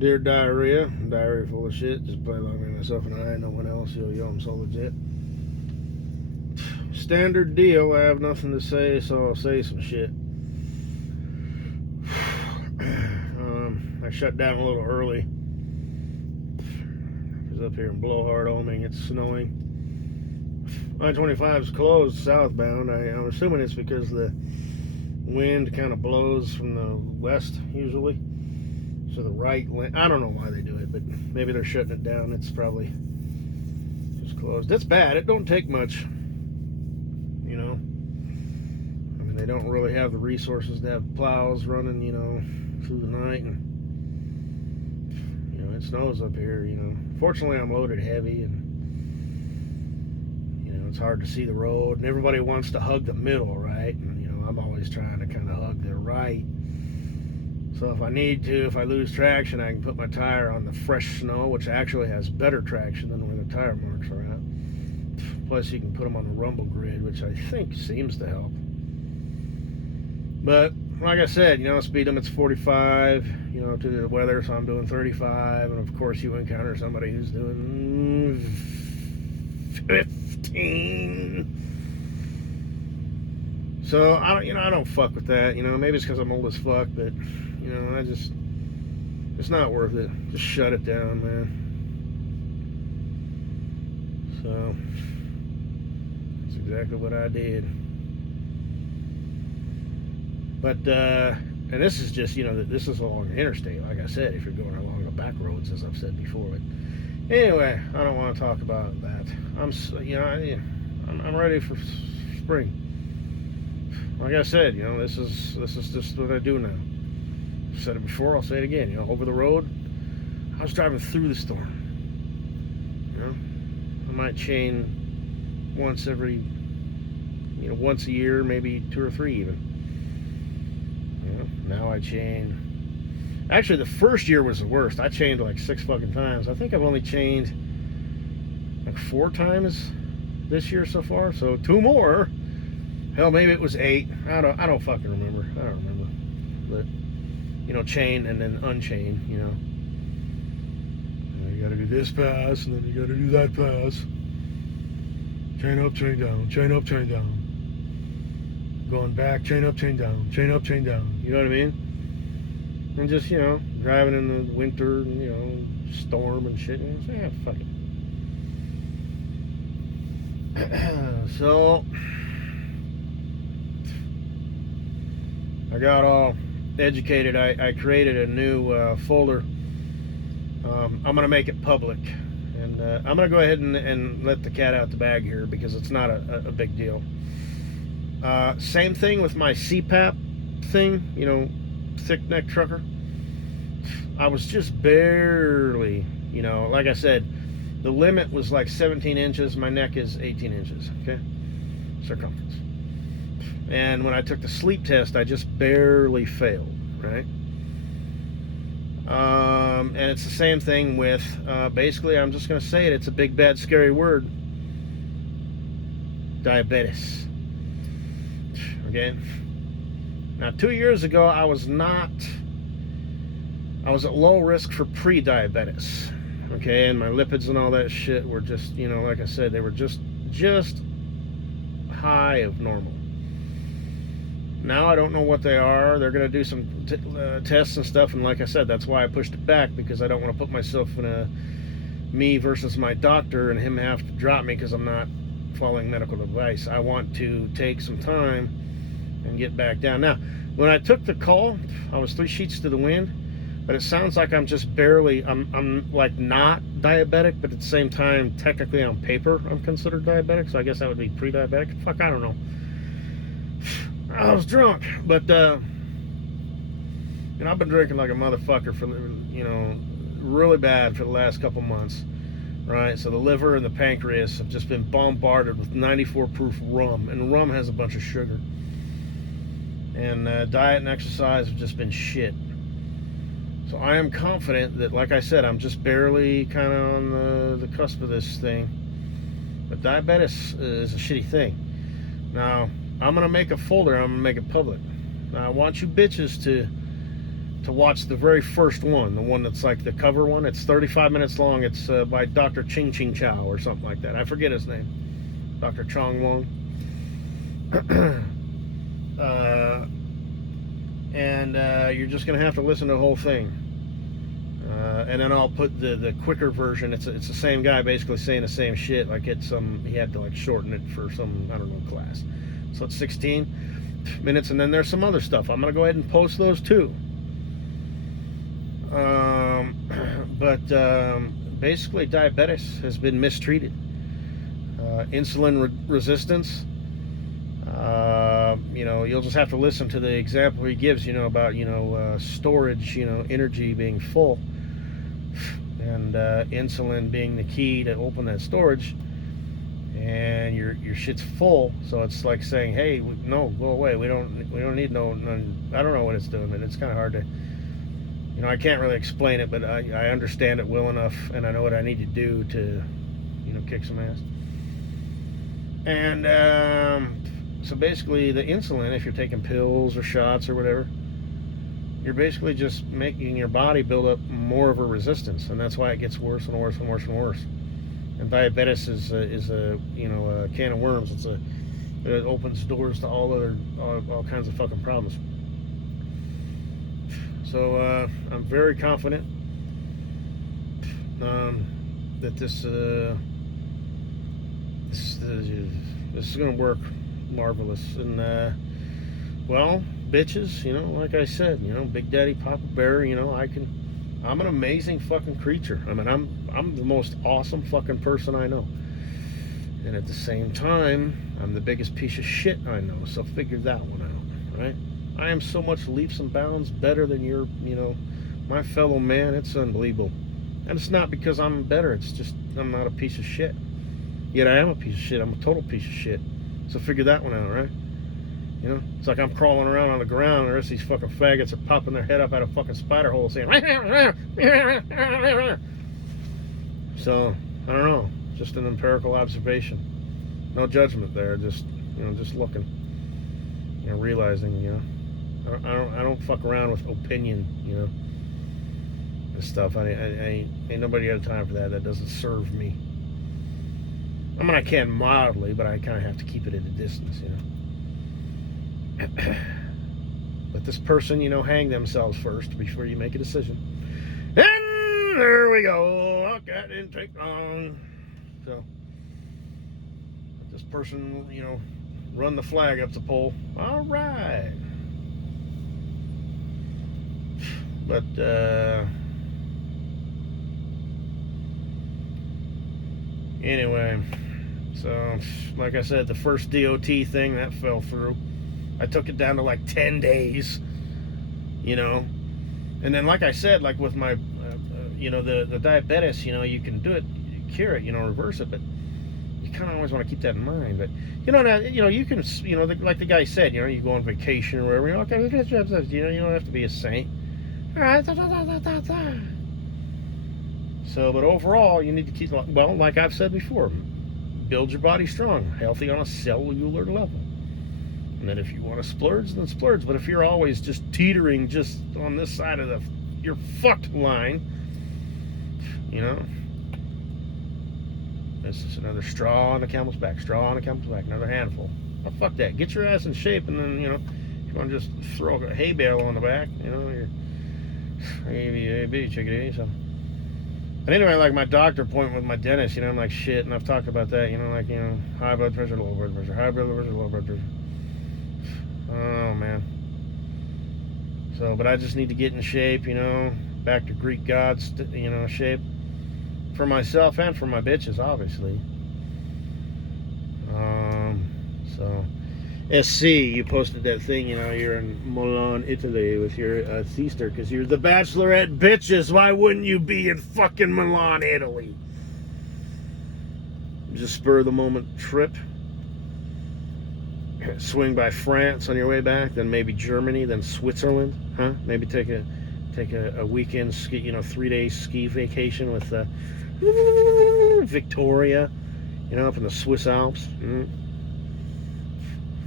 Dear diarrhea, diarrhea full of shit. Just play along with myself and I, no one else. Yo, I'm so legit. Standard deal. I have nothing to say, so I'll say some shit. I shut down a little early. Because up here in Blowhard, Oming, it's snowing. I-25 is closed southbound. I'm assuming it's because the wind kind of blows from the west usually. So the right lane, I don't know why they do it, but maybe they're shutting it down. It's probably just closed. It's bad. It don't take much, you know. I mean, they don't really have the resources to have plows running, you know, through the night, and you know, it snows up here, you know. Fortunately, I'm loaded heavy, and you know, it's hard to see the road, and everybody wants to hug the middle, right? And you know, I'm always trying to kind of hug the right. So if I need to, if I lose traction, I can put my tire on the fresh snow, which actually has better traction than where the tire marks are at. Plus, you can put them on the rumble grid, which I think seems to help. But like I said, you know, speed limit's 45, you know, to the weather, so I'm doing 35. And of course, you encounter somebody who's doing 15. So I don't fuck with that. You know, maybe it's because I'm old as fuck, but you know, it's not worth it. Just shut it down, man. So that's exactly what I did. But and this is just, you know, this is along the interstate, like I said, if you're going along the back roads, as I've said before. But anyway, I don't want to talk about that. I'm ready for spring. Like I said, you know, this is just what I do now. I've said it before, I'll say it again. You know, over the road, I was driving through the storm. You know, I might chain once a year, maybe 2 or 3 even. You know, now I chain. Actually, the first year was the worst. I chained like 6 fucking times. I think I've only chained like 4 times this year so far. So 2 more. Hell, maybe it was 8. I don't fucking remember. I don't remember. But you know, chain and then unchain. You know, you got to do this pass, and then you got to do that pass. Chain up, chain down. Chain up, chain down. Going back, chain up, chain down. Chain up, chain down. You know what I mean? And just, you know, driving in the winter, and, you know, storm and shit. And say, yeah, fuck it. So I got all educated. I created a new folder. I'm going to make it public. And I'm going to go ahead and let the cat out the bag here because it's not a big deal. Same thing with my CPAP thing, you know, thick neck trucker. I was just barely, you know, like I said, the limit was like 17 inches. My neck is 18 inches, okay? Circumference. And when I took the sleep test, I just barely failed, right? And it's the same thing with, basically, I'm just going to say it, it's a big, bad, scary word. Diabetes. Okay? Now, 2 years ago, I was at low risk for pre-diabetes. Okay? And my lipids and all that shit were just, you know, like I said, they were just high of normal. Now I don't know what they are. They're going to do some tests and stuff, and like I said, that's why I pushed it back, because I don't want to put myself in a me versus my doctor and him have to drop me because I'm not following medical advice. I want to take some time and get back down. Now, when I took the call, I was 3 sheets to the wind, but it sounds like I'm just barely, I'm like not diabetic, but at the same time, technically on paper, I'm considered diabetic, so I guess that would be pre-diabetic. Fuck, I don't know. I was drunk, but you know, I've been drinking like a motherfucker for, you know, really bad for the last couple months, right? So the liver and the pancreas have just been bombarded with 94 proof rum, and rum has a bunch of sugar. And diet and exercise have just been shit. So I am confident that, like I said, I'm just barely kind of on the cusp of this thing. But diabetes is a shitty thing. Now, I'm going to make a folder. I'm going to make it public. Now, I want you bitches to to watch the very first one, the one that's like the cover one. It's 35 minutes long. It's by Dr. Ching Ching Chow or something like that. I forget his name. Dr. Chong Wong. And you're just going to have to listen to the whole thing. And then I'll put the quicker version. It's the same guy basically saying the same shit. Like he had to like shorten it for some, I don't know, class. So it's 16 minutes, and then there's some other stuff. I'm going to go ahead and post those too. Basically diabetes has been mistreated. Insulin resistance. You'll just have to listen to the example he gives, about, storage, energy being full, and insulin being the key to open that storage, and your shit's full. So it's like saying, hey, no, go away. We don't need no. I don't know what it's doing, but it's kind of hard to, I can't really explain it, but I understand it well enough, and I know what I need to do to, kick some ass. And so basically the insulin, if you're taking pills or shots or whatever, you're basically just making your body build up more of a resistance, and that's why it gets worse and worse and worse and worse. And diabetes is a can of worms. It opens doors to all kinds of fucking problems. So I'm very confident that this is going to work marvelous. And well, bitches, like I said, Big Daddy Papa Bear, I'm an amazing fucking creature. I mean, I'm the most awesome fucking person I know. And at the same time, I'm the biggest piece of shit I know. So figure that one out, right? I am so much leaps and bounds better than your, my fellow man. It's unbelievable. And it's not because I'm better. It's just I'm not a piece of shit. Yet I am a piece of shit. I'm a total piece of shit. So figure that one out, right? It's like I'm crawling around on the ground, and the rest of these fucking faggots are popping their head up out of fucking spider holes saying, so, I don't know. Just an empirical observation. No judgment there. Just, just looking. Realizing, I don't fuck around with opinion, and stuff. Ain't nobody got time for that. That doesn't serve me. I mean, I can mildly, but I kind of have to keep it at a distance, But this person, hang themselves first before you make a decision. And there we go. Okay, that didn't take long. So, this person, run the flag up the pole. All right. But, anyway, so, like I said, the first DOT thing, that fell through. I took it down to like 10 days, And then, like I said, like with my, the diabetes, you can do it, cure it, reverse it, but you kind of always want to keep that in mind. But, you can, like the guy said, you go on vacation or wherever, okay, you don't have to be a saint. All right, So, but overall, you need to keep, well, like I've said before, build your body strong, healthy on a cellular level. And then if you want to splurge, then splurge. But if you're always just teetering just on this side of your fucked line, this is another straw on the camel's back, another handful. Oh, fuck that. Get your ass in shape, and then, if you want to just throw a hay bale on the back, you're chickadee, so. But anyway, like my doctor appointment with my dentist, I'm like shit, and I've talked about that, high blood pressure, low blood pressure, high blood pressure, low blood pressure. Oh, man. So, but I just need to get in shape, back to Greek gods, shape. For myself and for my bitches, obviously. So, SC, you posted that thing, you're in Milan, Italy with your sister, because you're the bachelorette bitches. Why wouldn't you be in fucking Milan, Italy? Just spur of the moment trip. Swing by France on your way back, then maybe Germany, then Switzerland, huh? Maybe take a weekend ski, 3-day ski vacation with Victoria, up in the Swiss Alps.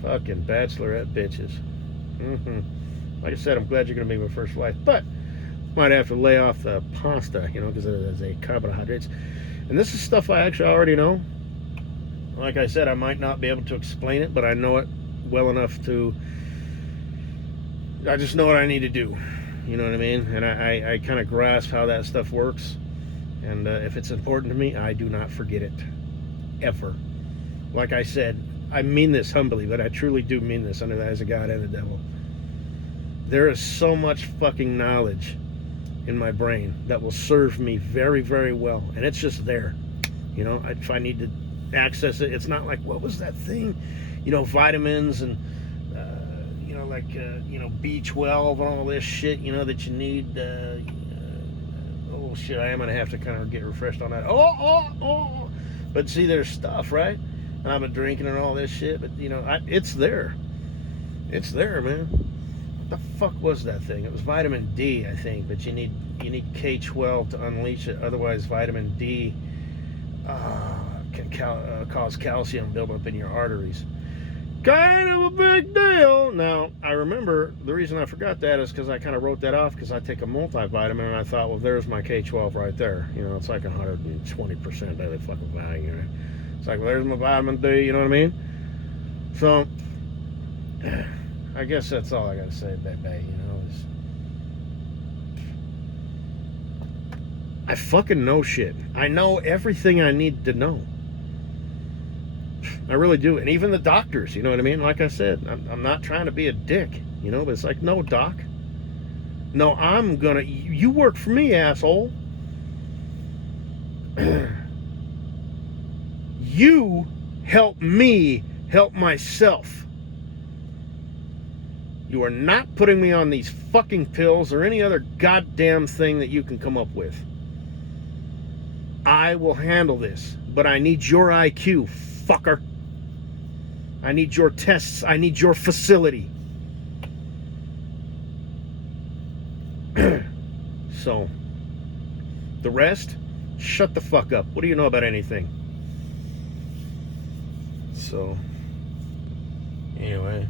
Fucking bachelorette bitches. Like I said, I'm glad you're going to be my first wife, but might have to lay off the pasta, you know, because it is a carbohydrates. And this is stuff I actually already know. Like I said, I might not be able to explain it, but I know it well enough to, I just know what I need to do. You know what I mean? And I kind of grasp how that stuff works. And if it's important to me, I do not forget it. Ever. Like I said, I mean this humbly, but I truly do mean this under the eyes of God and the devil. There is so much fucking knowledge in my brain that will serve me very, very well. And it's just there. You know, if I need to access it, it's not like, what was that thing? You know, vitamins and, you know, like, you know, B12 and all this shit, you know, that you need. Oh, shit, I am going to have to kind of get refreshed on that. Oh. But see, there's stuff, right? And I've been drinking and all this shit, but, you know, it's there. It's there, man. What the fuck was that thing? It was vitamin D, I think, but you need K12 to unleash it. Otherwise, vitamin D can cause calcium buildup in your arteries. Kind of a big deal. Now, I remember the reason I forgot that is because I kind of wrote that off because I take a multivitamin and I thought, well, there's my K12 right there. You know, it's like 120% daily fucking value. Right? It's like, well, there's my vitamin D, you know what I mean? So, I guess that's all I got to say, baby, you know, is I fucking know shit. I know everything I need to know. I really do. And even the doctors, you know what I mean? Like I said, I'm not trying to be a dick, you know, but it's like, no, doc. No, I'm gonna, you work for me, asshole. You help me help myself. You are not putting me on these fucking pills or any other goddamn thing that you can come up with. I will handle this, but I need your IQ, fucker. I need your tests. I need your facility. So, the rest, shut the fuck up. What do you know about anything? So, anyway.